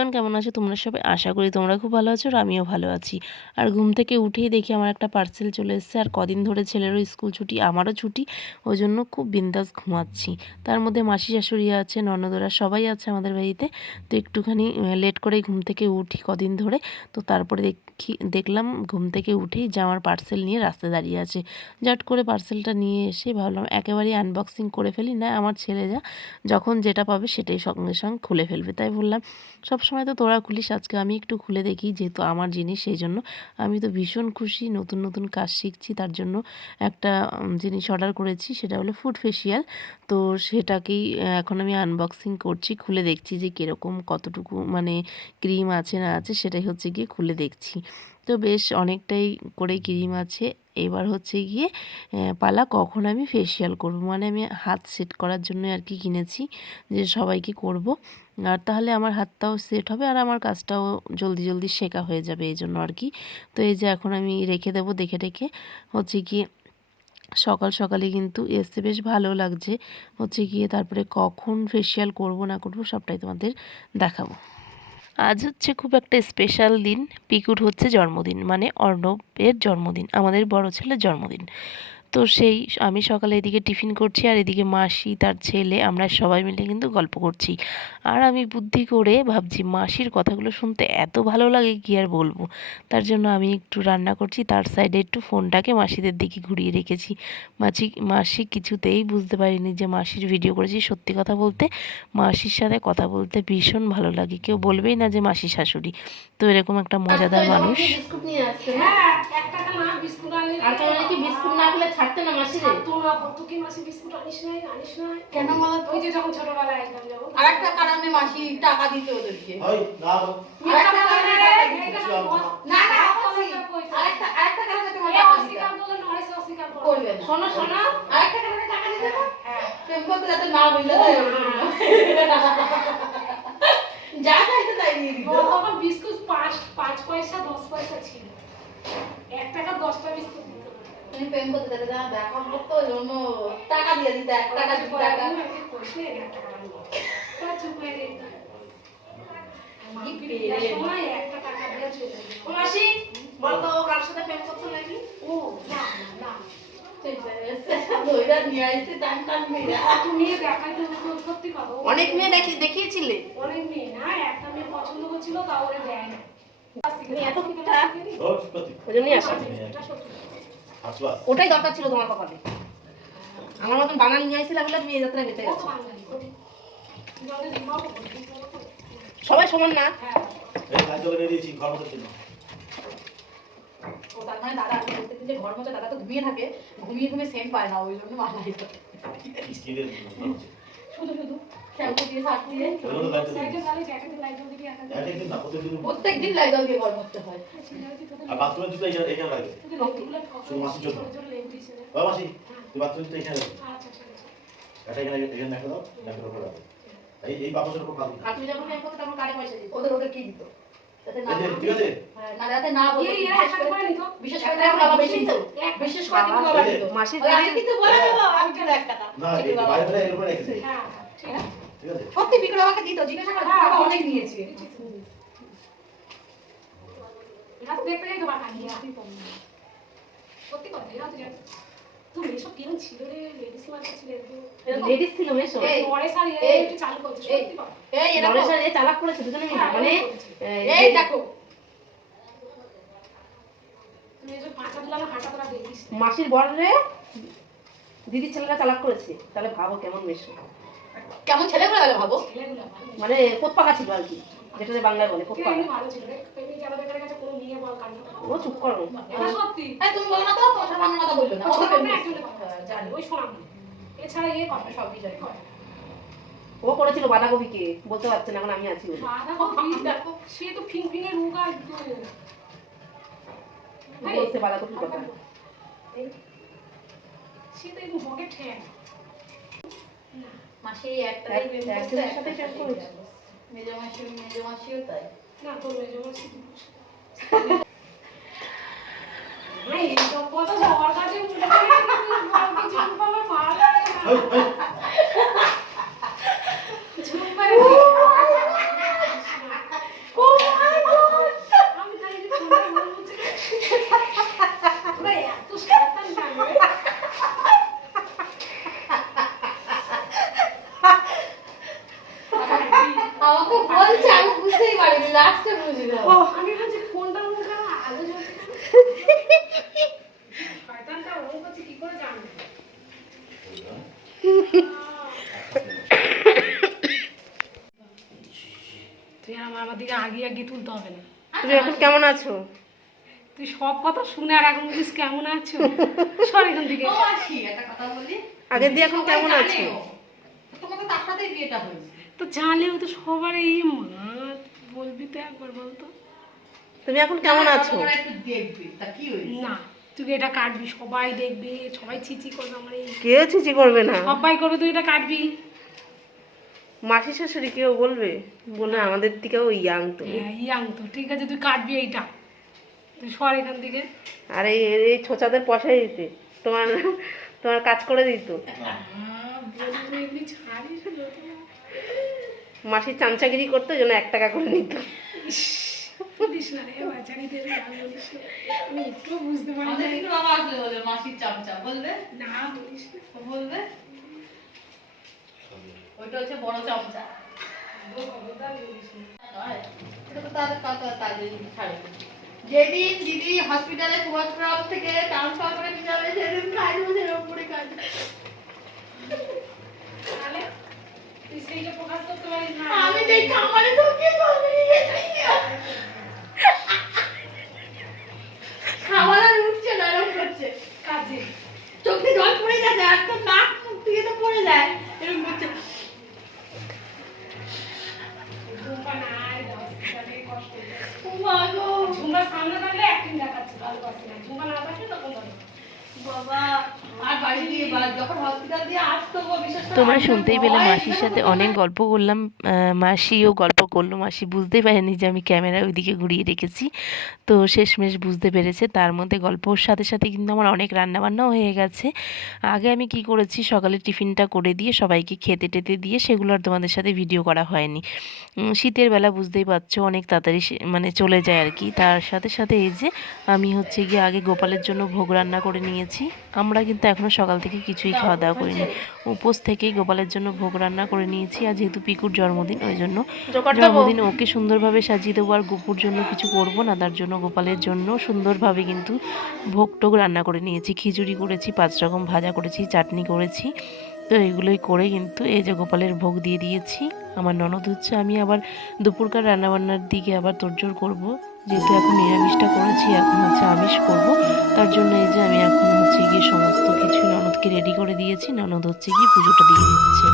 Everyone, কেমন আছো তোমরা সবাই? আশা করি তোমরা খুব ভালো আছো আর আমিও ভালো আছি। আর ঘুম থেকে উঠেই দেখি আমার একটা পার্সেল চলে এসেছে। আর কদিন ধরে ছেলেরও স্কুল ছুটি, আমারও ছুটি, ওই জন্য খুব বিন্দাস ঘুমাচ্ছি। তার মধ্যে মাসি শাশুড়ি আছে, ননদরা সবাই আছে আমাদের বাড়িতে। তো একটুখানি লেট করেই ঘুম থেকে উঠি কদিন ধরে। তো তারপরে দেখলাম ঘুম থেকে উঠেই যে আমার পার্সেল নিয়ে রাস্তায় দাঁড়িয়ে আছে। জাট করে পার্সেলটা নিয়ে এসে ভাবলাম একেবারেই আনবক্সিং করে ফেলি। না, আমার ছেলে যখন যেটা পাবে সেটাই সঙ্গে সঙ্গে খুলে ফেলবে। তাই বললাম সবসময় তো তোরা খুলিস, আজকে আমি একটু খুলে দেখি, যেহেতু আমার জিনিস সেই জন্য। আমি তো ভীষণ খুশি, নতুন নতুন কাজ শিখছি, তার জন্য একটা জিনিস অর্ডার করেছি, সেটা হলো ফুড ফেসিয়াল। তো সেটাকেই এখন আমি আনবক্সিং করছি, খুলে দেখছি যে কীরকম কতটুকু মানে ক্রিম আছে না আছে, সেটাই হচ্ছে গিয়ে খুলে দেখছি। তো বেশ অনেকটাই করে ক্রিম আছে। এবার হচ্ছে গিয়ে পালা কখন আমি ফেসিয়াল করব, মানে আমি হাত সেট করার জন্য আর কি কিনেছি, যে সবাইকে করব। আর তাহলে আমার হাতটাও সেট হবে আর আমার কাজটাও জলদি জলদি শেখা হয়ে যাবে, এই জন্য আর কি। তো এই যে এখন আমি রেখে দেবো, দেখে রেখে হচ্ছে গিয়ে সকাল সকালে কিন্তু এসে বেশ ভালো লাগছে হচ্ছে গিয়ে। তারপরে কখন ফেসিয়াল করব না করব সবটাই তোমাদের দেখাবো। আজ হচ্ছে খুব একটা স্পেশাল দিন, পিকুর হচ্ছে জন্মদিন, মানে অর্ণবের জন্মদিন, আমাদের বড় ছেলের জন্মদিন। তো আমি সকালে এদিকে টিফিন করছি আর এদিকে মাসি, তার ছেলে, আমরা সবাই মিলে কিন্তু গল্প করছি। আর আমি বুদ্ধি করে ভাবছি মাসির কথাগুলো শুনতে এত ভালো লাগে কি আর বলবো। তার জন্য আমি একটু রান্না করছি, তার সাইডে একটু ফোনটাকে মাসিদের দিকে ঘুরিয়ে রেখেছি। মাসি কিছুতেই বুঝতে পারিনি যে মাসির ভিডিও করেছি। সত্যি কথা বলতে মাসির সাথে কথা বলতে ভীষণ ভালো লাগে, কেউ বলবেই না যে মাসি শাশুড়ি। তো এরকম একটা মজাদার মানুষ। বিস্কুট না খেলে ছাড়তে না মাসি রে। তো না বলতো কি মাসি বিস্কুট আনিস না কেন বলো তো? ওই যে যখন ছোটবেলায় একদম যাব আরেকটা কারণে মাসি টাকা দিতে ওদেরকে। ওই না আরেকটা কারণে না আরেকটা কারণে তোমার টাকা দিতে করবে না। শোনো আরেকটা কারণে টাকা দিতে না। হ্যাঁ প্রেম করতে যাতে না বললে যা চাইতে তাই দিয়ে দিত। তখন বিস্কুট 5 পয়সা 10 পয়সা ছিল, 1 টাকা 10টা বিস্কুট দিত। তুমি প্রেম করতে যেতে যা দেখা করতো জন্য টাকা দিয়ে দিতে, 1 টাকা 2 টাকা পয়সা 1 টাকা বানিয়ে তা চুপ করে দিত। আমি পেরে সময় 1 টাকা দিয়ে চলে যেত। ও মাসি বলতো কার সাথে প্রেম করতে লাগি? ও না না ঠিক আছে ওইটা নিয়ে আইছে টান মেরে। তুমি দেখাই তো সত্যি কথা, অনেক মেয়ে দেখিয়েছিলে? অনেক মেয়ে না, একটা মেয়ে পছন্দ করছিল তাও ওরে দেয় না। এত কিটা ওজন্যই আসে, ওটাই দরকার ছিল তোমার কপালে। আমার মতন বাঙালি নিয়ে আইছিল বলে মেয়ে যাত্রা বেঁচে গেছে। সবাই সমান না। এই কাজ করে দিয়েছি ঘর মতো ছিল। ও তার মানে দাদা আমি বলতে যে ঘর মতো দাদা তো ঘুমিয়ে থাকে, ঘুমিয়ে সেন্ট পায় না, ওই জন্য মানাই তো শুধু শ্যাম্পু দিয়ে সার্ফ দিয়ে সাইডে গালে জ্যাকেটে লাইট জ্বলতে দিয়ে একা জ্যাকেট না প্রত্যেকদিন লাইট জ্বলতে ঘর মতো হয়। আর বাথরুমে জুতো এখানে লাগে শুধু মাসির জন্য। ও মাসি তুই বাথরুমে জুতো এখানে লাগে। আচ্ছা ঠিক আছে, এটা এখানে দেখো দাও, দেখো উপরে দাও। এই বাক্সের উপর কাঁদি। আর তুই যখন এই করতে তখন কারে পয়সা দিত? ওদের কি দিত? যাতে না ঠিক আছে, হ্যাঁ না যাতে না বলে এই হাত করে নিত। বিশেষ করে বাবা বেশি দিত, বিশেষ করে কিন্তু বাবা দিত। মাসির বাড়ি কিন্তু বলে দেব আমি তো 1 টাকা না এই বাইরে এর উপরে রেখেছি। হ্যাঁ ঠিক আছে ঠিক আছে, সত্যি বিক্রম আমাকে দিত, জিজ্ঞাসা করে বাবা অনেক নিয়েছে। হাত দেখতে যাই তোমার কাছে আপনি কম না সত্যি কথা এরা তো তুমি এসব কেন ছিল রে? লেডিস মার্কেট ছিল, লেডিস ছিল মেশো পরে স্যার একটু চালু করছে সত্যি কথা। এই এরা পরে স্যার এই চালাক করেছে দুজনে মিলে, মানে এই দেখো তুমি যে পাঁচা দিলাম হাঁটা তোরা দেখিস মাসির বড় রে দিদির ছেলেরা চালাক করেছে। তাহলে ভাবো কেমন মেশো, কেমন ছেলেগুলো হলো ভাবো, ছেলেগুলো মানে কোত্পাকা ছিল আর কি, যেটা বাংলায় বলে কোত্পাকা। ভালো ছিল রে, তুমি কি আমাদের কাছে কোনো নিয়ে বল কাজ ও চুপ করো। এটা সত্যি এই তুমি বলো না তো, তোমার সামনে কথা বললো না, ওটা আমি একজনের কথা জানি ওই শোনাম না, এছাড়া এই কথা সব বিষয় করে। ও করেছিল বাঁধাকপিকে, বলতে পারছে না এখন আমি আছি বলে। বাঁধাকপি দেখো সে তো ফিং এর রোগা একদম বলতে বাঁধাকপি কথা সে তো একদম বকে ঠ্যাং। মাসি একটাই একজনের সাথে শেয়ার করেছে, মেজো মাসিও তাই না, তো মেজো মাসি এই সব কথা সবার কাছে মুখে বলতে চুপ আমার মা লাগে না। চুপ করে আর গিয়ে তুলতে হবে না। তুমি এখন কেমন আছো? তুই সব কথা শুনে আর এখন বলিস কেমন আছো? সর এখান থেকে। একটা কথা বলি, আগে দিয়ে এখন কেমন আছো? তোমাদের তার সাথেই বিয়েটা হয়েছে। তো জানলেও তো সবার এই মা, বলবি তো একবার বলতো। তুমি এখন কেমন আছো? ওরা একটু দেখবে তা কি হয়েছে। না তুই এটা কাটবি, সবাই দেখবে, সবাই ছিচি করবে আমার এই। কেউ চিচি করবে না, সবাই করবে, তুই এটা কাটবি। মাসি শাশুড়ি কেউ বলবে? বলে আমাদের থেকেও ইয়াং তুমি। হ্যাঁ ইয়াং তো, ঠিক আছে তুই কাটবি এইটা। তুই সর এখান থেকে। আর এই এই ছোচাদের পয়সা দিতে তোমার তোমার কাজ করে দিত। তুই এমনি ছাড়িস না তো। মাসি চামচাগিরি করতো, ওই জন্য 1 টাকা করে নিত। বলিস না রে বাচ্চারি দেবে, আমি বলিস না। আমি একটু বুঝতে পারি আমাদের না। কিন্তু বাবা আসলে বলে মাসির চামচা বলবে, না বলিস না। বলবে ওইটা হচ্ছে বড় চামচা। এটা তো তাদের কথা, তাদের ছাড়ে। যেদিন দিদি হসপিটালে সুভাষগ্রাম থেকে ট্রান্সফার করে নিয়ে যাবে সেদিন খাই বসে ওপরে কাজ। তাহলে তুই সেইটা প্রকাশ করতে পারিস না। আমি যেই খামারে ঢুকি খাবার আর উঠছে না, এরকম করছে। কাজে চোখে জল পড়ে যাচ্ছে, আর তো নাক মুখ থেকে তো পড়ে যায়, এরকম করছে। ঝুমকা নাই, হসপিটালে কষ্ট হচ্ছে। ও মা গো, ঝুমকার সামনে থাকলে অ্যাক্টিং দেখাচ্ছে, ভালো পাচ্ছে না। ঝুমকা না থাকলে তখন ভালো। বাবা আর বাড়ি দিয়ে যখন হসপিটাল দিয়ে আসতো গো, বিশেষ করে তোমরা আমার শুনতেই পেলে, ভয় মাসির সাথে অনেক গল্প করলাম। মাসিও গল্প করলো। মাসি বুঝতেই পারেনি যে আমি ক্যামেরা ওইদিকে ঘুরিয়ে রেখেছি, তো শেষমেশ বুঝতে পেরেছে। তার মধ্যে গল্পর সাথে সাথে কিন্তু আমার অনেক রান্নাবান্নাও হয়ে গেছে। আগে আমি কি করেছি, সকালে টিফিনটা করে দিয়ে সবাইকে খেতে টেতে দিয়ে সেগুলো আর তোমাদের সাথে ভিডিও করা হয়নি। শীতের বেলা বুঝতেই পারছো অনেক তাড়াতাড়ি মানে চলে যায় আর কি। তার সাথে সাথে এই যে আমি হচ্ছে গিয়ে আগে গোপালের জন্য ভোগ রান্না করে নিয়েছি। আমরা কিন্তু এখনও সকাল থেকে কিছুই খাওয়া দাওয়া করিনি, উপোস থেকেই গোপালের জন্য ভোগ রান্না করে নিয়েছি। আর যেহেতু পিকুর জন্মদিন, ওই জন্য জন্মদিনে ওকে সুন্দরভাবে সাজিয়ে দেবো, আর গোপুর জন্য কিছু করব না, তার জন্য গোপালের জন্য সুন্দরভাবে কিন্তু ভোগ টোগ রান্না করে নিয়েছি। খিচুড়ি করেছি, 5 রকম ভাজা করেছি, চাটনি করেছি। তো এগুলোই করে কিন্তু এই যে গোপালের ভোগ দিয়ে দিয়েছি। আমার ননদ হচ্ছে, আমি আবার দুপুরকার রান্নাবান্নার দিকে আবার তোড়জোড় করব, যেহেতু এখন নিরামিষটা করেছি, এখন হচ্ছে আমিষ করব। তার জন্য এই যে আমি এখন হচ্ছে গিয়ে সমস্ত কিছু ননদকে রেডি করে দিয়েছি। ননদ হচ্ছে গিয়ে পুজোটা দিয়ে দিচ্ছে।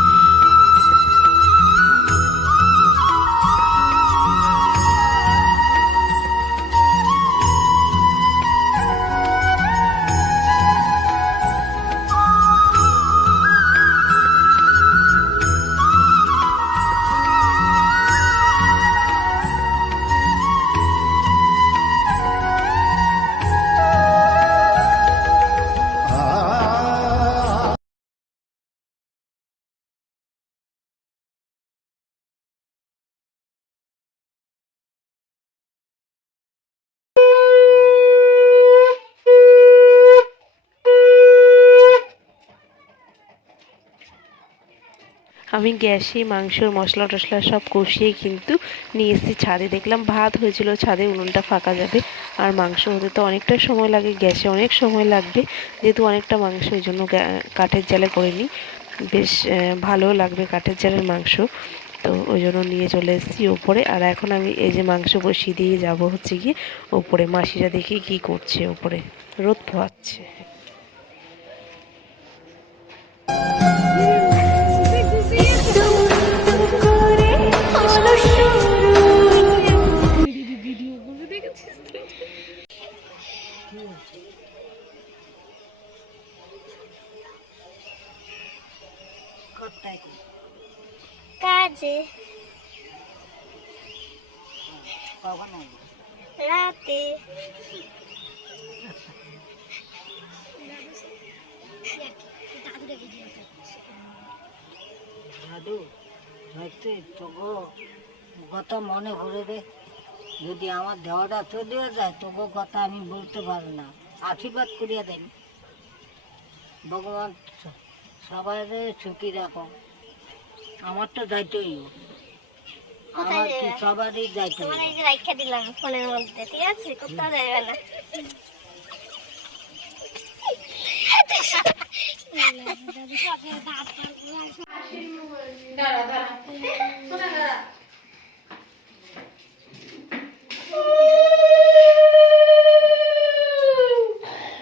আমি গ্যাসে মাংসর মশলা টশলা সব কষিয়ে কিন্তু নিয়ে এসেছি ছাদে। দেখলাম ভাত হয়েছিল ছাদে, উনুনটা ফাঁকা যাবে। আর মাংস হতে তো অনেকটা সময় লাগে, গ্যাসে অনেক সময় লাগবে, যেহেতু অনেকটা মাংস, ওই জন্য কাঠের জালে করে নিই। বেশ ভালো লাগবে কাঠের জালের মাংস, তো ওই জন্য নিয়ে চলে এসেছি ওপরে। আর এখন আমি এই যে মাংস বসিয়ে দিয়ে যাব হচ্ছে গিয়ে ওপরে। মাসিরা দেখি কি করছে, ওপরে রোদ পোহাচ্ছে। কাজে রাতে দাদু সত্যি তোকে কথা মনে করে দে, যদি আমার দেওয়াটা চলে যায় তোকে কথা আমি বলতে পারি না, আশীর্বাদ করিয়া দেন। ভগবান সবাই সুখী রাখো। আমার তো যাইতেই, আমার কি সবারই যাইতে তোমার এই যে রাইখা দিলাম ফোনের মধ্যে, ঠিক আছে? কোথাও যাবে না। দাঁড়া দাঁড়া, শোনা দাঁড়া।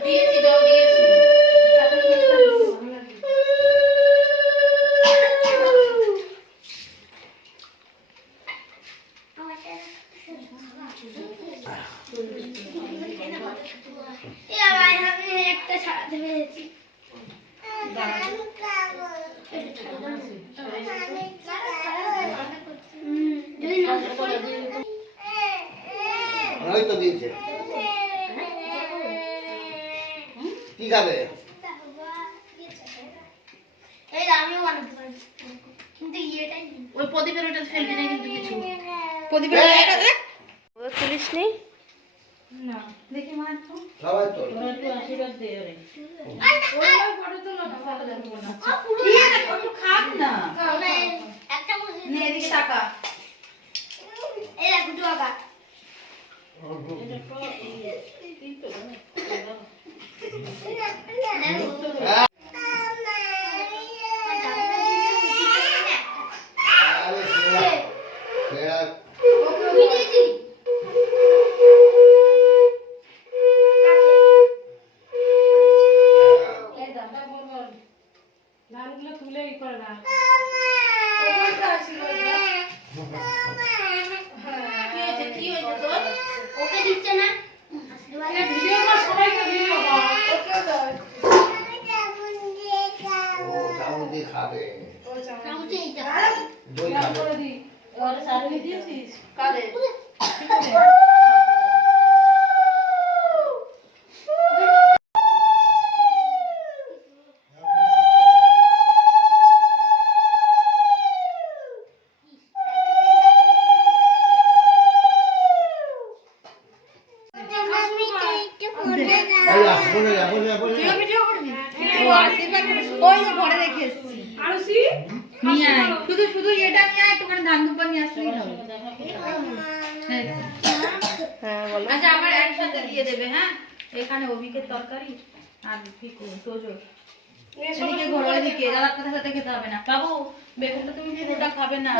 দিয়েছি জল দিয়েছি। আমি একটা ছাড়াতে পেরেছি। যদি নষ্ট করে ওই তো দিয়েছে কি খাবে এই আমিও বানাতে পারি, কিন্তু ইয়েটাই নেই। ওই প্রদীপের ওইটা ফেলবি না কিন্তু কিছু। প্রদীপের এটা দেখ। তুলিস নি? না দেখি মা একটু। সবাই তো ওইটা ফটো তোলো না, ফটো দেখবো না। ঠিক আছে, একটু খাক না। একটা বুঝি নে এদিকে তাকা। এই দেখো জগা। আরে সেরা এই দাদা বল বল। ধানগুলো তুলে ই করে না। কি হয়েছে? কি হয়েছে তোর? ওকে দিচ্ছে না। এই ভিডিও কর, সবাইকে ভিডিও কর। ও চাউল দিয়ে খাবে চামচে এইটা। দই নাম খাবে করে দি। ওরে সারিয়ে দিয়েছিস? কাদের? এই আসলে বলে তুইও ভিডিও করবি? ও আশীর্বাদ করে- ওই যে ঘরে রেখে এসেছি। আরুষি নিয়ে আয়। শুধু এটা নিয়ে আয়, একটুখানি ধান দুব্বা নিয়ে আসলেই হবে। হ্যাঁ। আচ্ছা, আবার একসাথে দিয়ে দেবে, হ্যাঁ? এখানে অভিকের তরকারি আর তোজোর। এদিকে ঘোরো, এদিকে দাদার সাথে খেতে হবে না। বাবু, বেগুনটা তুমি পুরোটা খাবে না।